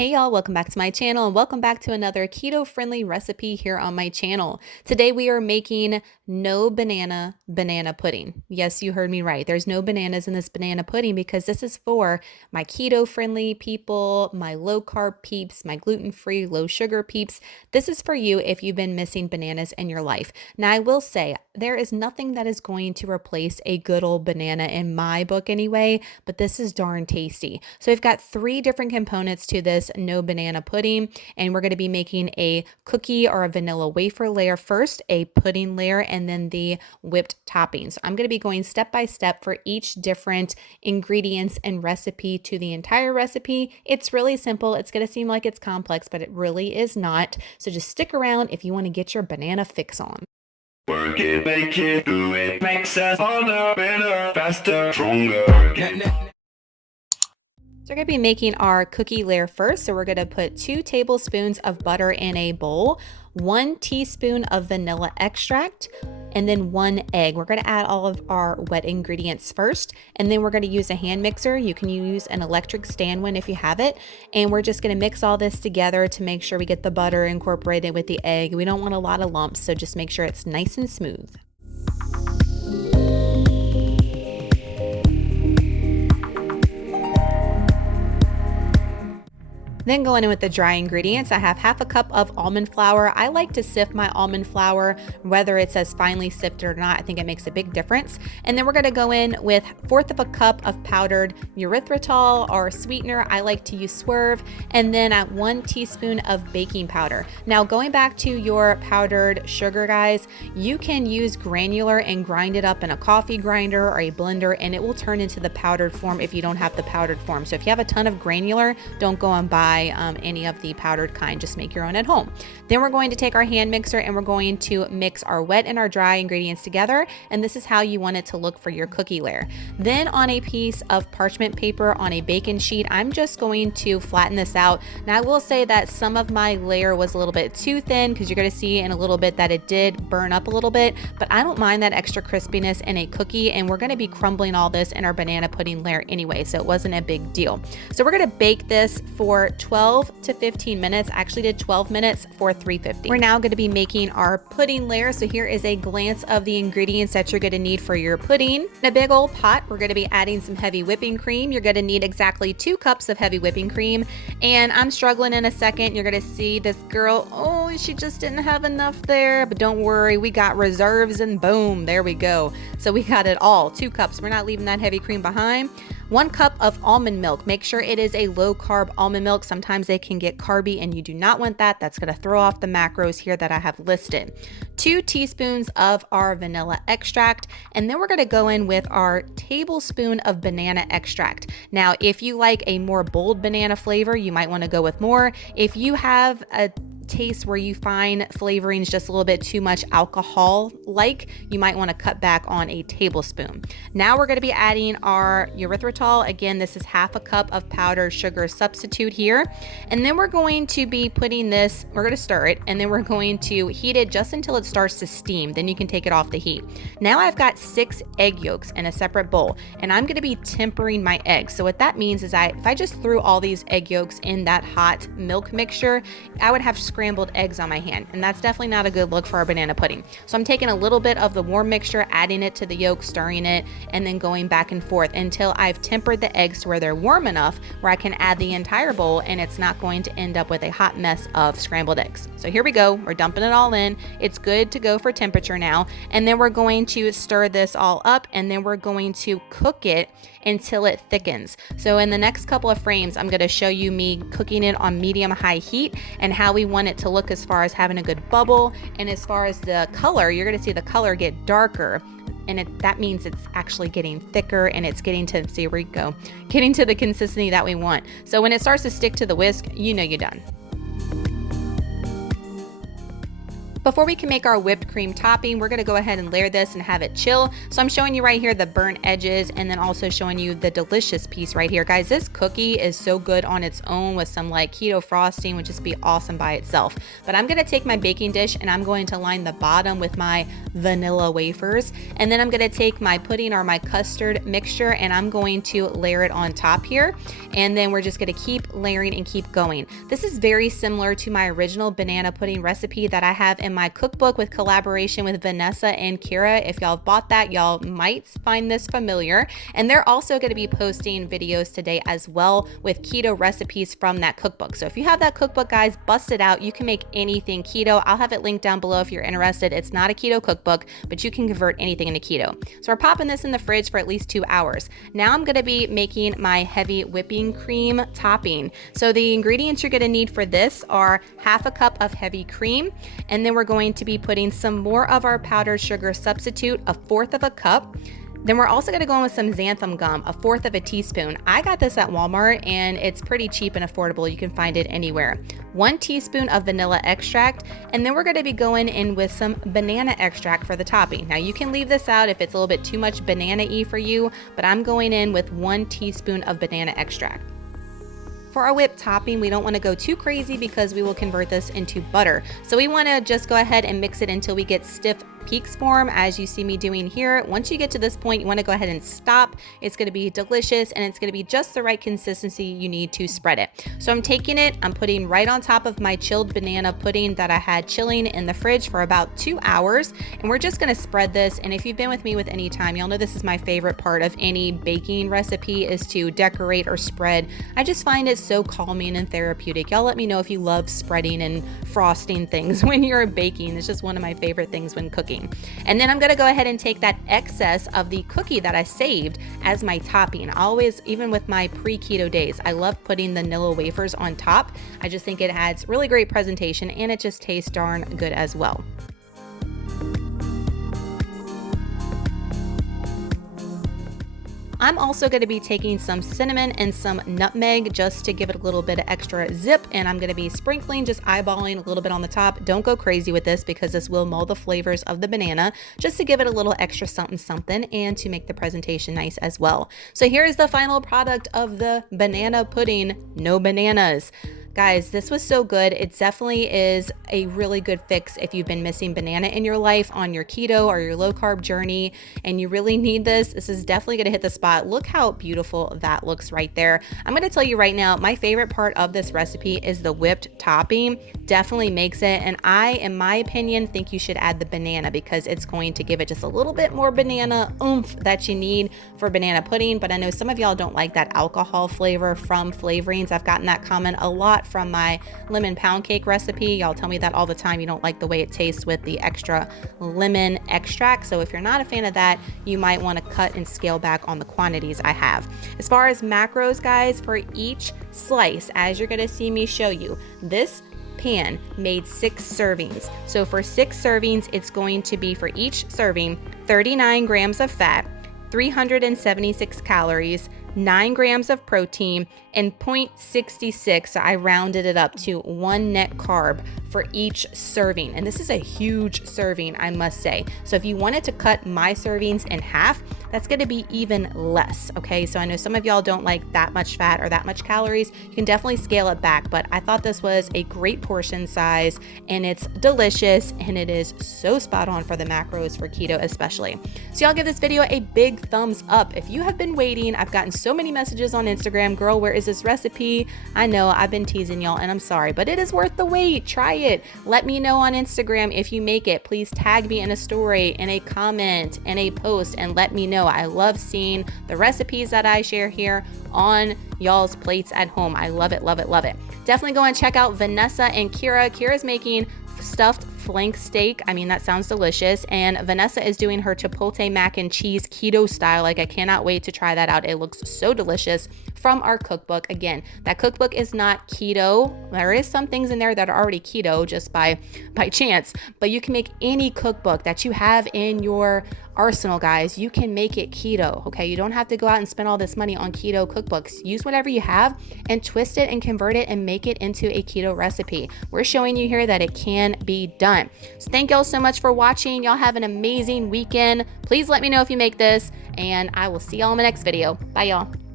Hey y'all, welcome back to my channel and welcome back to another keto-friendly recipe here on my channel. Today we are making no banana pudding. Yes, you heard me right. There's no bananas in this banana pudding because this is for my keto-friendly people, my low-carb peeps, my gluten-free, low-sugar peeps. This is for you if you've been missing bananas in your life. Now I will say there is nothing that is going to replace a good old banana in my book anyway, but this is darn tasty. So we've got 3 different components to this no banana pudding, and we're going to be making a cookie or a vanilla wafer layer first, a pudding layer, and then the whipped toppings. I'm going to be going step by step for each different ingredients and recipe to the entire recipe. It's really simple. It's going to seem like it's complex, but it really is not. So just stick around if you want to get your banana fix on. Work it, make it, do it, makes us harder, better, faster, stronger. So we're going to be making our cookie layer first. So we're going to put 2 tablespoons of butter in a bowl, 1 teaspoon of vanilla extract, and then 1 egg. We're going to add all of our wet ingredients first, and then we're going to use a hand mixer. You can use an electric stand one if you have it. And we're just going to mix all this together to make sure we get the butter incorporated with the egg. We don't want a lot of lumps, so just make sure it's nice and smooth. Then going in with the dry ingredients, I have half a cup of almond flour. I like to sift my almond flour, whether it's as finely sifted or not. I think it makes a big difference. And then we're going to go in with 1/4 of a cup of powdered erythritol or sweetener. I like to use Swerve. And then at 1 teaspoon of baking powder. Now going back to your powdered sugar, guys, you can use granular and grind it up in a coffee grinder or a blender, and it will turn into the powdered form if you don't have the powdered form. So if you have a ton of granular, don't go and buy any of the powdered kind, just make your own at home. Then we're going to take our hand mixer and we're going to mix our wet and our dry ingredients together, and this is how you want it to look for your cookie layer. Then on a piece of parchment paper on a baking sheet, I'm just going to flatten this out. Now I will say that some of my layer was a little bit too thin because you're going to see in a little bit that it did burn up a little bit, but I don't mind that extra crispiness in a cookie, and we're going to be crumbling all this in our banana pudding layer anyway, so it wasn't a big deal. So we're going to bake this for 12 to 15 minutes. I actually did 12 minutes for 350. We're now going to be making our pudding layer. So here is a glance of the ingredients that you're going to need for your pudding. In a big old pot, we're going to be adding some heavy whipping cream. You're going to need exactly 2 cups of heavy whipping cream. And I'm struggling in a second. You're going to see this girl, oh, she just didn't have enough there, but don't worry, we got reserves and boom, there we go. So we got it all, 2 cups. We're not leaving that heavy cream behind. 1 cup of almond milk. Make sure it is a low carb almond milk. Sometimes they can get carby and you do not want that. That's going to throw off the macros here that I have listed. 2 teaspoons of our vanilla extract. And then we're going to go in with our tablespoon of banana extract. Now, if you like a more bold banana flavor, you might want to go with more. If you have a taste where you find flavorings just a little bit too much alcohol like, you might want to cut back on a tablespoon. Now we're going to be adding our erythritol. Again, this is half a cup of powdered sugar substitute here. And then we're going to be putting this, we're going to stir it, and then we're going to heat it just until it starts to steam. Then you can take it off the heat. Now I've got 6 egg yolks in a separate bowl, and I'm going to be tempering my eggs. So what that means is if I just threw all these egg yolks in that hot milk mixture, I would have scrambled eggs on my hand, and that's definitely not a good look for our banana pudding. So I'm taking a little bit of the warm mixture, adding it to the yolk, stirring it, and then going back and forth until I've tempered the eggs to where they're warm enough where I can add the entire bowl and it's not going to end up with a hot mess of scrambled eggs. So here we go, we're dumping it all in. It's good to go for temperature now, and then we're going to stir this all up, and then we're going to cook it until it thickens. So in the next couple of frames, I'm going to show you me cooking it on medium-high heat and how we want it to look as far as having a good bubble, and as far as the color, you're going to see the color get darker, and that means it's actually getting thicker and it's getting to, see, where we go, getting to the consistency that we want. So when it starts to stick to the whisk, you know you're done. Before we can make our whipped cream topping, we're gonna go ahead and layer this and have it chill. So I'm showing you right here the burnt edges and then also showing you the delicious piece right here. Guys, this cookie is so good on its own with some like keto frosting, would just be awesome by itself. But I'm gonna take my baking dish and I'm going to line the bottom with my vanilla wafers. And then I'm gonna take my pudding or my custard mixture and I'm going to layer it on top here. And then we're just gonna keep layering and keep going. This is very similar to my original banana pudding recipe that I have in my cookbook with collaboration with Vanessa and Kiera. If y'all bought that, y'all might find this familiar. And they're also going to be posting videos today as well with keto recipes from that cookbook. So if you have that cookbook, guys, bust it out. You can make anything keto. I'll have it linked down below if you're interested. It's not a keto cookbook, but you can convert anything into keto. So we're popping this in the fridge for at least 2 hours. Now I'm going to be making my heavy whipping cream topping. So the ingredients you're going to need for this are half a cup of heavy cream, and then we're going to be putting some more of our powdered sugar substitute, 1/4 of a cup. Then we're also going to go in with some xanthan gum, 1/4 of a teaspoon. I got this at Walmart and it's pretty cheap and affordable. You can find it anywhere. 1 teaspoon of vanilla extract, and then we're going to be going in with some banana extract for the topping. Now you can leave this out if it's a little bit too much banana-y for you, but I'm going in with 1 teaspoon of banana extract. For our whipped topping, we don't want to go too crazy because we will convert this into butter. So we want to just go ahead and mix it until we get stiff peaks form, as you see me doing here. Once you get to this point, you want to go ahead and stop. It's going to be delicious and it's going to be just the right consistency you need to spread it. So I'm taking it, I'm putting right on top of my chilled banana pudding that I had chilling in the fridge for about 2 hours. And we're just going to spread this. And if you've been with me with any time, y'all know this is my favorite part of any baking recipe is to decorate or spread. I just find it so calming and therapeutic. Y'all let me know if you love spreading and frosting things when you're baking. It's just one of my favorite things when cooking. And then I'm going to go ahead and take that excess of the cookie that I saved as my topping. Always, even with my pre-keto days, I love putting the vanilla wafers on top. I just think it adds really great presentation and it just tastes darn good as well. I'm also going to be taking some cinnamon and some nutmeg just to give it a little bit of extra zip, and I'm going to be sprinkling, just eyeballing a little bit on the top. Don't go crazy with this because this will mull the flavors of the banana, just to give it a little extra something something and to make the presentation nice as well. So here's the final product of the banana pudding. No bananas. Guys, this was so good. It definitely is a really good fix if you've been missing banana in your life on your keto or your low carb journey and you really need this. This is definitely going to hit the spot. Look how beautiful that looks right there. I'm going to tell you right now, my favorite part of this recipe is the whipped topping. Definitely makes it. And I, in my opinion, think you should add the banana because it's going to give it just a little bit more banana oomph that you need for banana pudding. But I know some of y'all don't like that alcohol flavor from flavorings. I've gotten that comment a lot from my lemon pound cake recipe. Y'all tell me that all the time. You don't like the way it tastes with the extra lemon extract. So if you're not a fan of that, you might want to cut and scale back on the quantities I have. As far as macros, guys, for each slice, as you're going to see me show you, this pan made 6 servings. So for 6 servings, it's going to be for each serving 39 grams of fat, 376 calories, 9 grams of protein, and 0.66, so I rounded it up to 1 net carb for each serving. And this is a huge serving, I must say. So if you wanted to cut my servings in half, that's going to be even less. Okay, so I know some of y'all don't like that much fat or that much calories. You can definitely scale it back, but I thought this was a great portion size and it's delicious and it is so spot on for the macros for keto especially. So y'all give this video a big thumbs up. If you have been waiting, I've gotten so many messages on Instagram, girl, where is this recipe? I know I've been teasing y'all and I'm sorry, but it is worth the wait. Try it. Let me know on Instagram if you make it. Please tag me in a story, in a comment, in a post, and let me know. I love seeing the recipes that I share here on y'all's plates at home. I love it, love it, love it. Definitely go and check out Vanessa and Kiera. Kiera's making stuffed flank steak. I mean, that sounds delicious. And Vanessa is doing her Chipotle mac and cheese keto style. Like, I cannot wait to try that out. It looks so delicious from our cookbook. Again, that cookbook is not keto. There is some things in there that are already keto just by chance, but you can make any cookbook that you have in your arsenal, guys. You can make it keto, okay? You don't have to go out and spend all this money on keto cookbooks. Use whatever you have and twist it and convert it and make it into a keto recipe. We're showing you here that it can be done. So thank y'all so much for watching. Y'all have an amazing weekend. Please let me know if you make this, and I will see y'all in the next video. Bye, y'all.